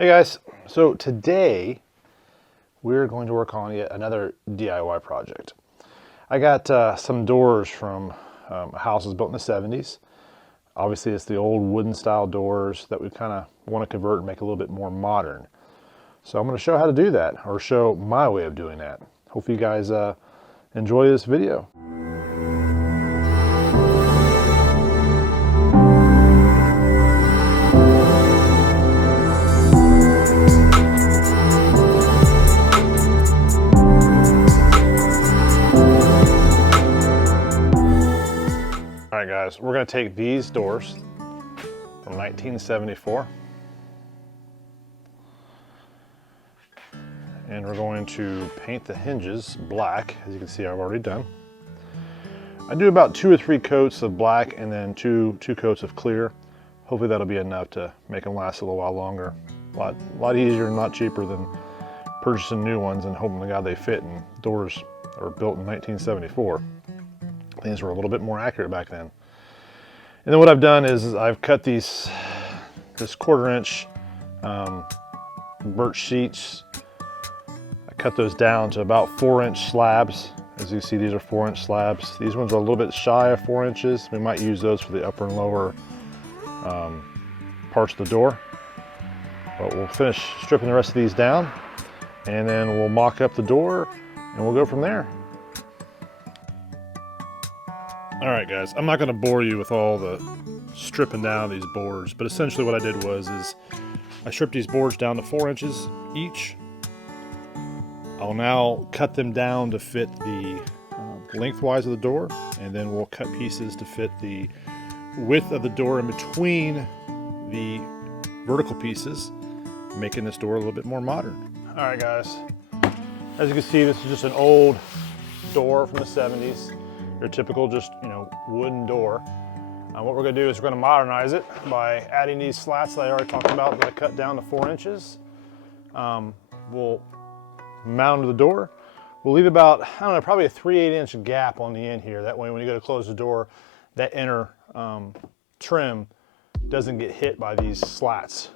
Hey guys, so today we're going to work on yet another DIY project. I got some doors from a house that was built in the 70s. Obviously it's the old wooden style doors that we kind of want to convert and make a little bit more modern. So I'm going to show how to do that, or show my way of doing that. Hopefully you guys enjoy this video. All right guys, we're going to take these doors from 1974 and we're going to paint the hinges black. As you can see, I've already done. I do about 2 or 3 coats of black and then two coats of clear. Hopefully that'll be enough to make them last a little while longer. A lot easier and a lot cheaper than purchasing new ones and hoping to God they fit. And doors are built in 1974. Things were a little bit more accurate back then. And then what I've done is I've cut this 1/4 inch birch sheets. I cut those down to about 4-inch slabs. As you see, these are 4-inch slabs. These ones are a little bit shy of 4 inches. We might use those for the upper and lower parts of the door. But we'll finish stripping the rest of these down and then we'll mock up the door and we'll go from there. All right guys, I'm not going to bore you with all the stripping down these boards, but essentially what I did was I stripped these boards down to 4 inches each. I'll now cut them down to fit the lengthwise of the door, and then we'll cut pieces to fit the width of the door in between the vertical pieces, making this door a little bit more modern. All right guys, as you can see, this is just an old door from the 70s. Your typical just, wooden door. What we're gonna do is we're gonna modernize it by adding these slats that I already talked about that I cut down to 4 inches. We'll mount the door. We'll leave about, probably a 3/8 inch gap on the end here. That way when you go to close the door, that inner trim doesn't get hit by these slats.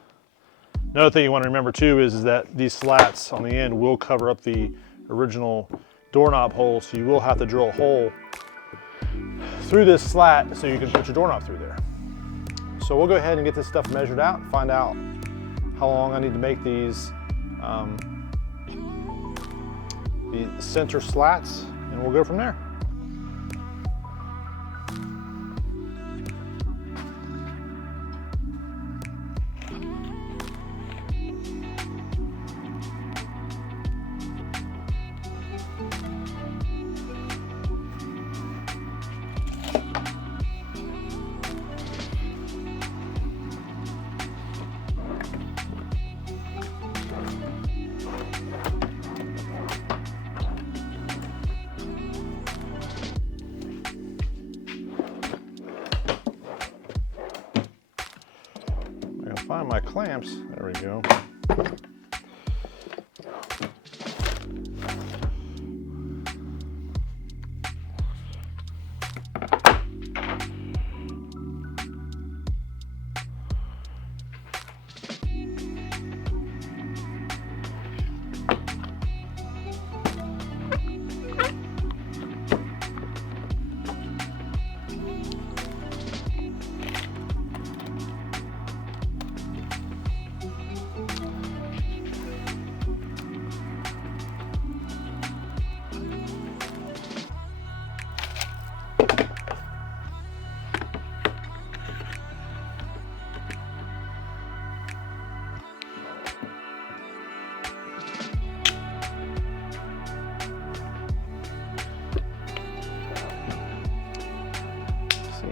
Another thing you wanna remember too is that these slats on the end will cover up the original doorknob hole, so you will have to drill a hole through this slat so you can put your doorknob through there. So we'll go ahead and get this stuff measured out, find out how long I need to make these the center slats, and we'll go from there. Find my clamps. There we go.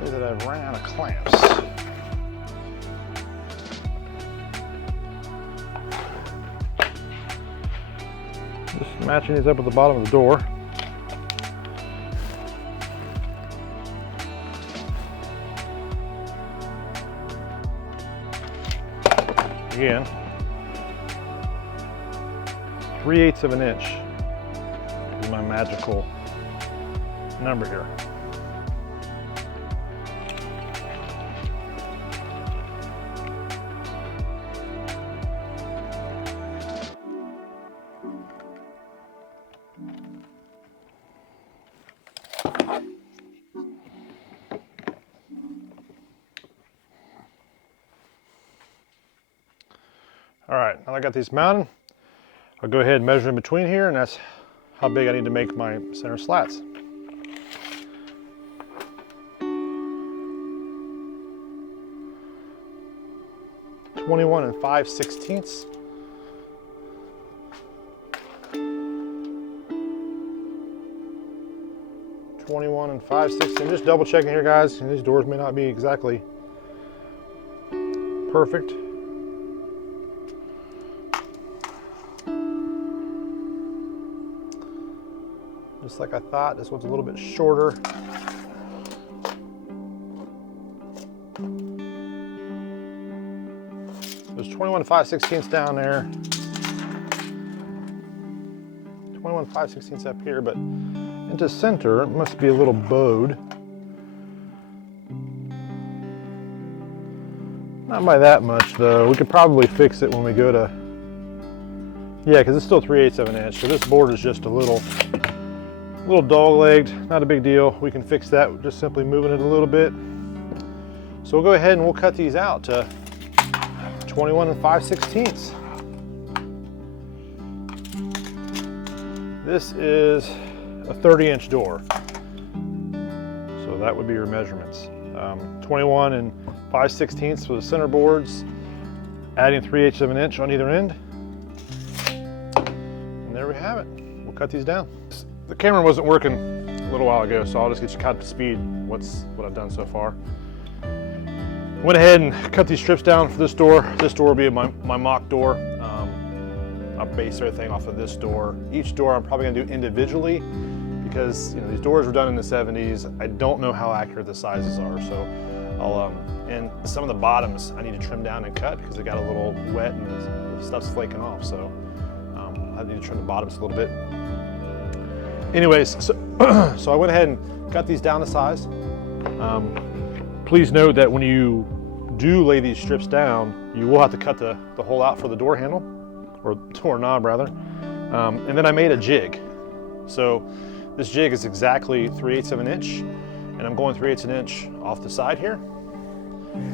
That I've ran out of clamps. Just matching these up at the bottom of the door. Again, 3/8 of an inch is my magical number here. All right, now I got these mounted, I'll go ahead and measure in between here, and that's how big I need to make my center slats. (21 5/16). 21 5/16. Just double checking here, guys. These doors may not be exactly perfect. Just like I thought, this one's a little bit shorter. There's 21 5/16 down there. 21 5/16 up here, but into center, it must be a little bowed. Not by that much though. We could probably fix it when we go to, yeah, because it's still 3/8 of an inch. So this board is just a little dog-legged, not a big deal. We can fix that just simply moving it a little bit. So we'll go ahead and we'll cut these out to 21 5/16. This is a 30-inch door. So that would be your measurements. 21 5/16 for the center boards, adding 3/8 of an inch on either end. And there we have it. We'll cut these down. The camera wasn't working a little while ago, so I'll just get you caught up to speed what I've done so far. Went ahead and cut these strips down for this door. This door will be my mock door. I'll base everything off of this door. Each door I'm probably gonna do individually because these doors were done in the 70s. I don't know how accurate the sizes are, so I'll, and some of the bottoms I need to trim down and cut because they got a little wet and the stuff's flaking off, so I need to trim the bottoms a little bit. Anyways, so I went ahead and cut these down to size. Please note that when you do lay these strips down, you will have to cut the hole out for the door handle, or door knob rather. And then I made a jig. So this jig is exactly 3/8 of an inch, and I'm going 3/8 of an inch off the side here.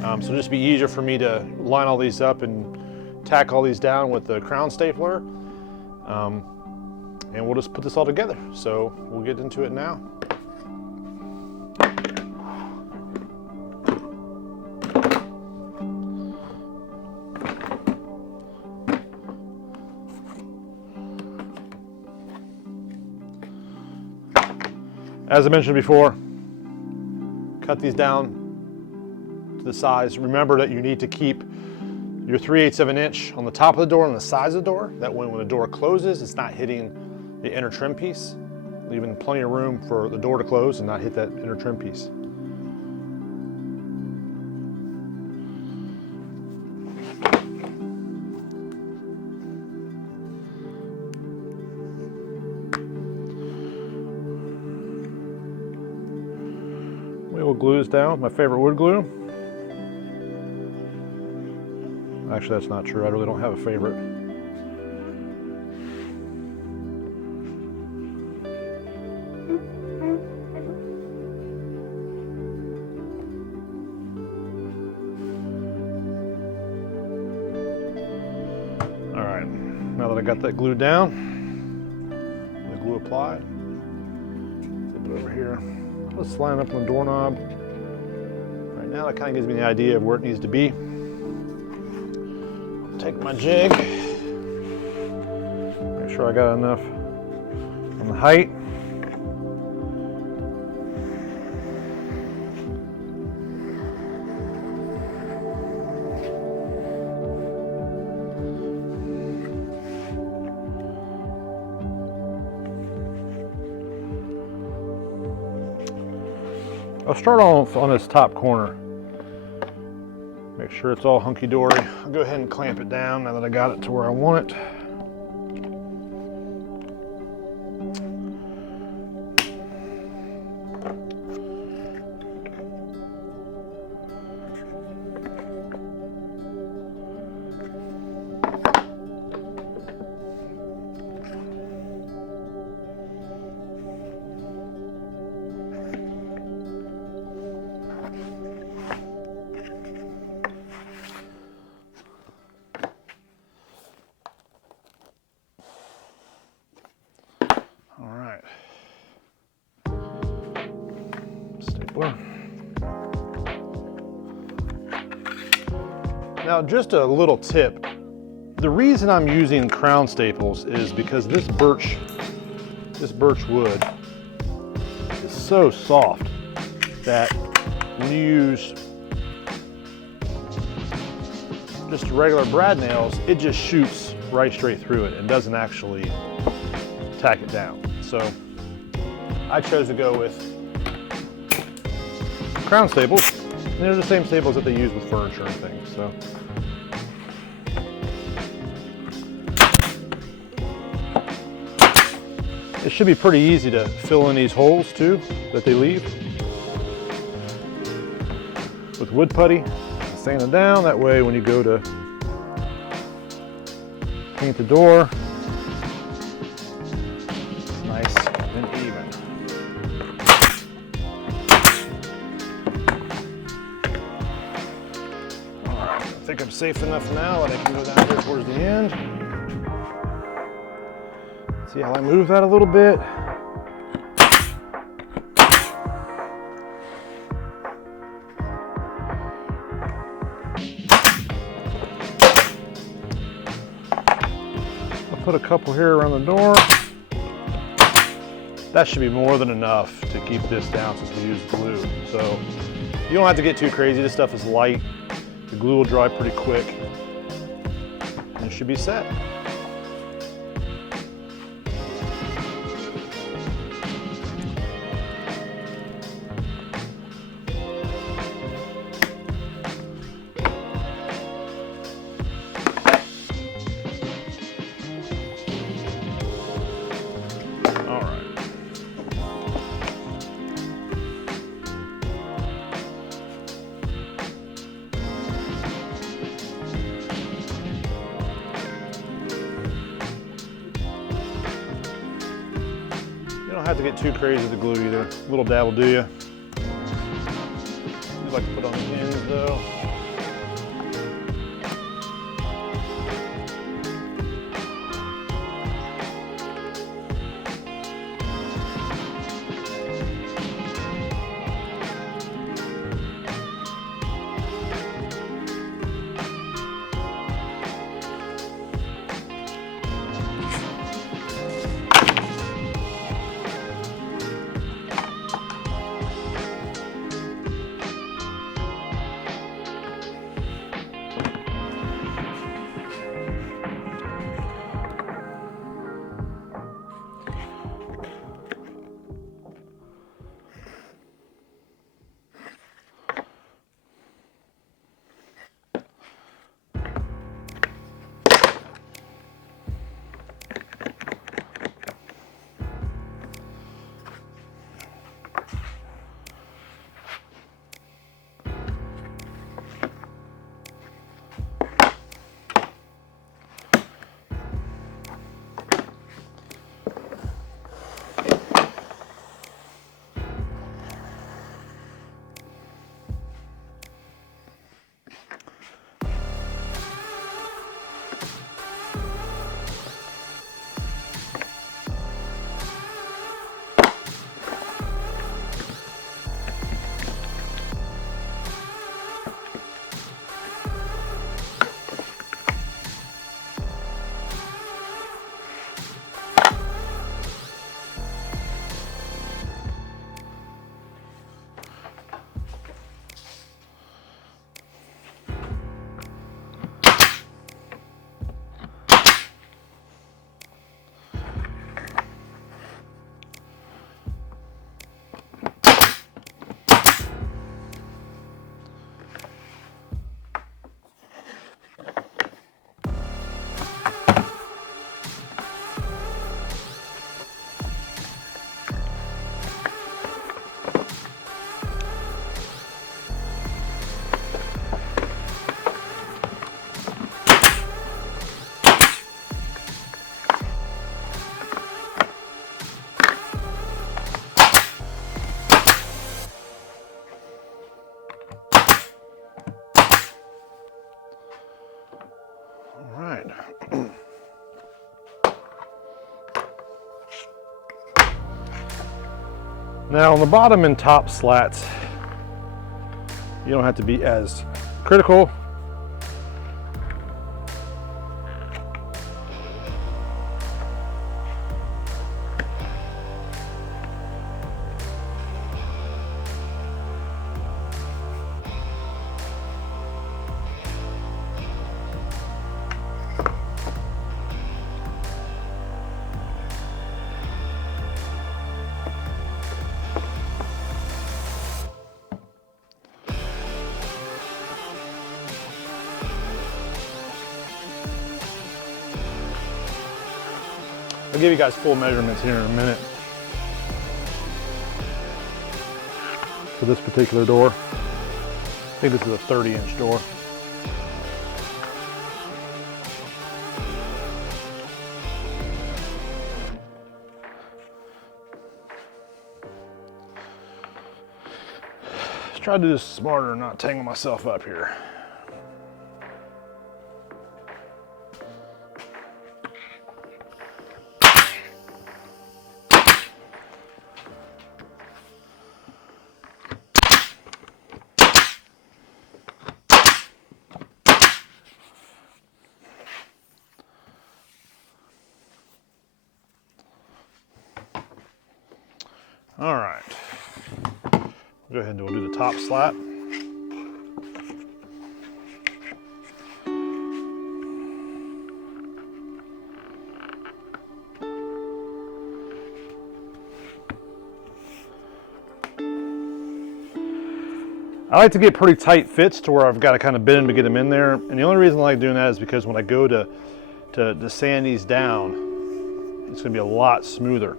So it'll just be easier for me to line all these up and tack all these down with the crown stapler. And we'll just put this all together. So we'll get into it now. As I mentioned before, cut these down to the size. Remember that you need to keep your 3/8 of an inch on the top of the door and the sides of the door. That way when the door closes, it's not hitting the inner trim piece, leaving plenty of room for the door to close and not hit that inner trim piece. We will glue this down with my favorite wood glue. Actually, that's not true. I really don't have a favorite. All right, now that I got that glued down, the glue applied, flip it over here. Let's line up on the doorknob. Right now, that kind of gives me the idea of where it needs to be. Take my jig, make sure I got enough on the height. I'll start off on this top corner. Make sure it's all hunky-dory. I'll go ahead and clamp it down now that I got it to where I want it. stapler. Now, just a little tip. The reason I'm using crown staples is because this birch wood is so soft that when you use just regular brad nails, it just shoots right straight through it and doesn't actually tack it down. So I chose to go with crown staples. And they're the same staples that they use with furniture and things. So it should be pretty easy to fill in these holes too that they leave with wood putty, sand it down. That way when you go to paint the door, nice and even. All right, I think I'm safe enough now that I can go down here towards the end. See how I move that a little bit? I'll put a couple here around the door. That should be more than enough to keep this down since we use glue. So you don't have to get too crazy. This stuff is light. The glue will dry pretty quick and it should be set. You don't have to get too crazy with the glue either. A little dab will do you. I like to put on the ends though. Now on the bottom and top slats, You don't have to be as critical. I'll give you guys full measurements here in a minute for this particular door. I think this is a 30-inch door. Let's try to do this smarter and not tangle myself up here. All right, go ahead and we'll do the top slat. I like to get pretty tight fits to where I've got to kind of bend them to get them in there. And the only reason I like doing that is because when I go to sand these down, it's going to be a lot smoother.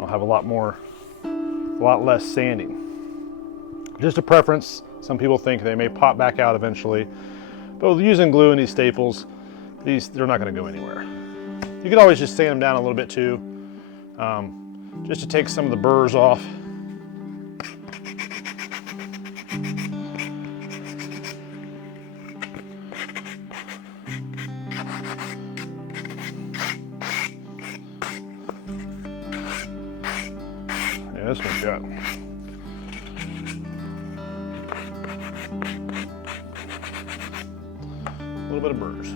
I'll have a lot less sanding. Just a preference. Some people think they may pop back out eventually, but with using glue and these staples, they're not going to go anywhere. You can always just sand them down a little bit too, just to take some of the burrs off. This one's got a little bit of burrs.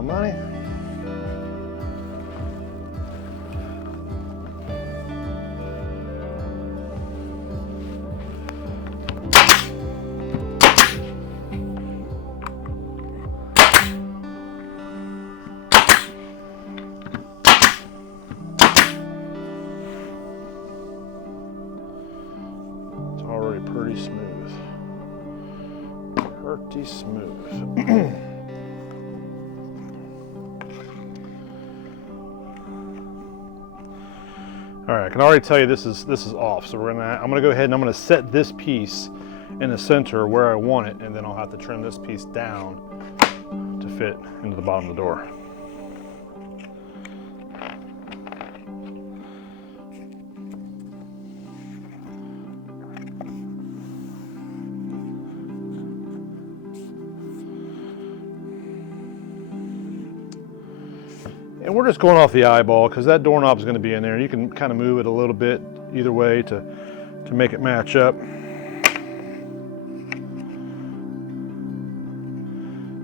Money. It's already pretty smooth. Pretty smooth. All right, I can already tell you this is off. So I'm gonna go ahead and I'm gonna set this piece in the center where I want it, and then I'll have to trim this piece down to fit into the bottom of the door. And we're just going off the eyeball because that doorknob is going to be in there. You can kind of move it a little bit either way to make it match up.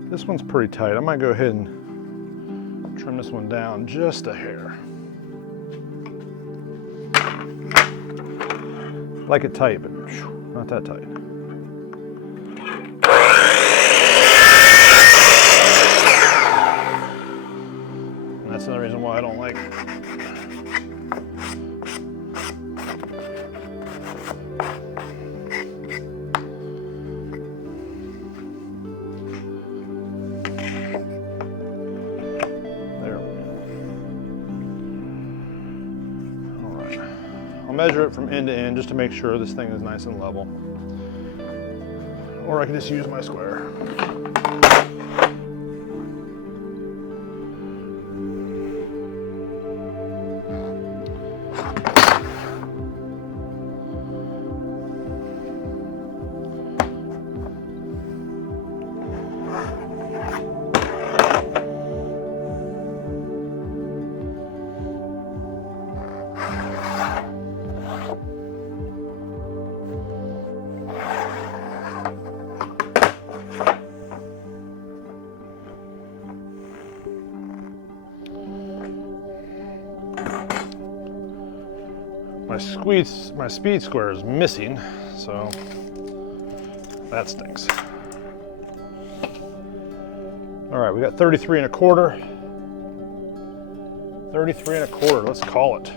This one's pretty tight. I might go ahead and trim this one down just a hair. Like it tight, but not that tight. That's another reason why I don't like measure it from end to end just to make sure this thing is nice and level. Or I can just use my square. My speed square is missing, so that stinks. All right, we got 33 1/4. 33 1/4, let's call it.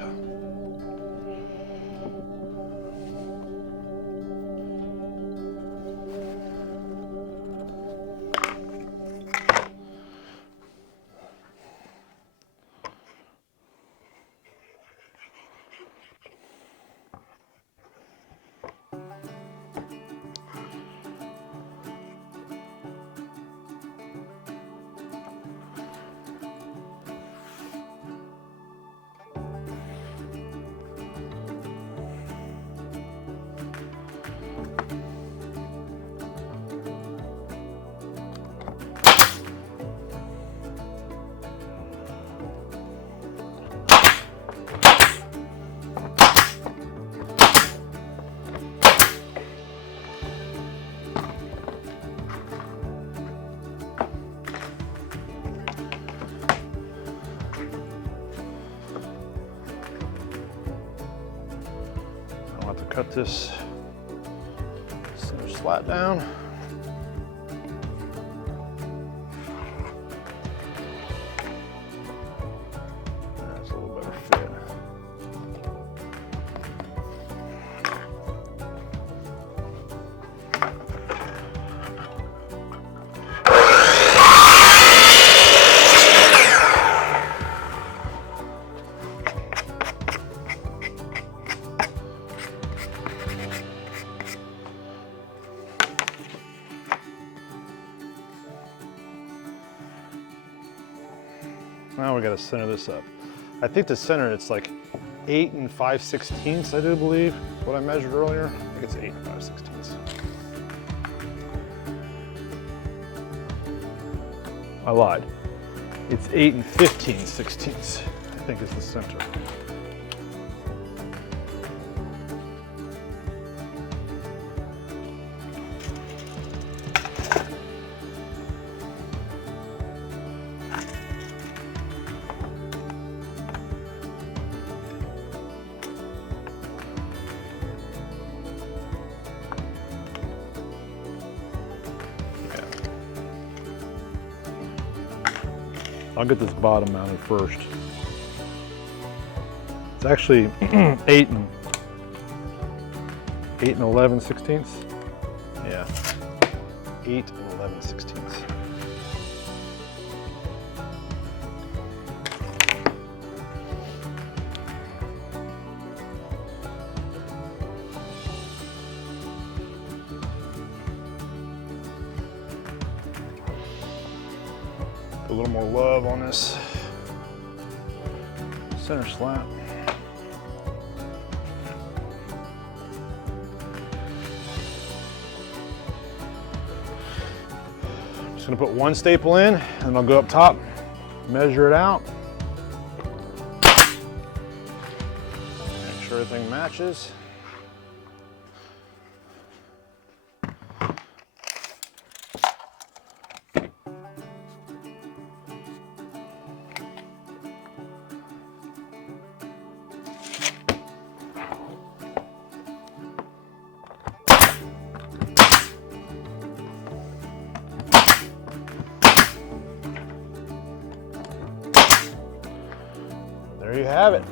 Cut this center slat down. That's a little better fit. Now we got to center this up. I think to center it's like 8 5/16, I do believe. What I measured earlier, I think it's 8 5/16. I lied. It's 8 15/16, I think is the center. I'll get this bottom mounted first. It's actually 8 and 11/16. Yeah, 8 and 11/16. A little more love on this center slat. I'm just gonna put one staple in and I'll go up top, measure it out. Make sure everything matches. There you have it.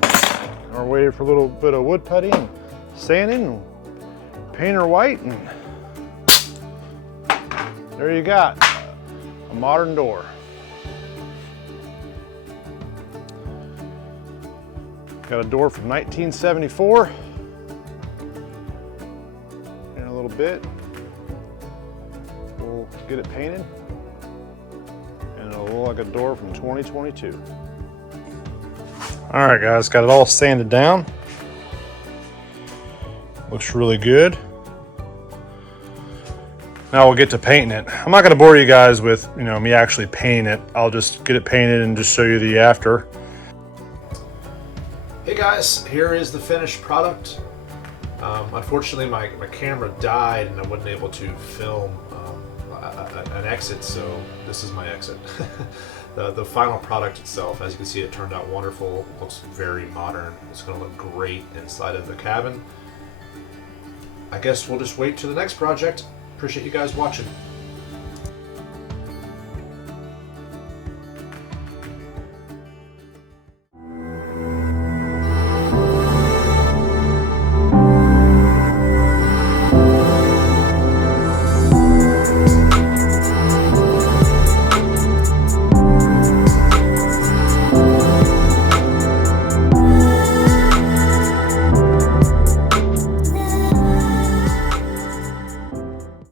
We're waiting for a little bit of wood putty and sanding and paint her white, and there you got a modern door. Got a door from 1974. bit, we'll get it painted, and it'll look like a door from 2022. All right, guys, got it all sanded down. Looks really good. Now we'll get to painting it. I'm not going to bore you guys with, me actually painting it. I'll just get it painted and just show you the after. Hey guys, here is the finished product. Unfortunately, my camera died and I wasn't able to film an exit, so this is my exit. The final product itself, as you can see, it turned out wonderful. Looks very modern. It's going to look great inside of the cabin. I guess we'll just wait to the next project. Appreciate you guys watching.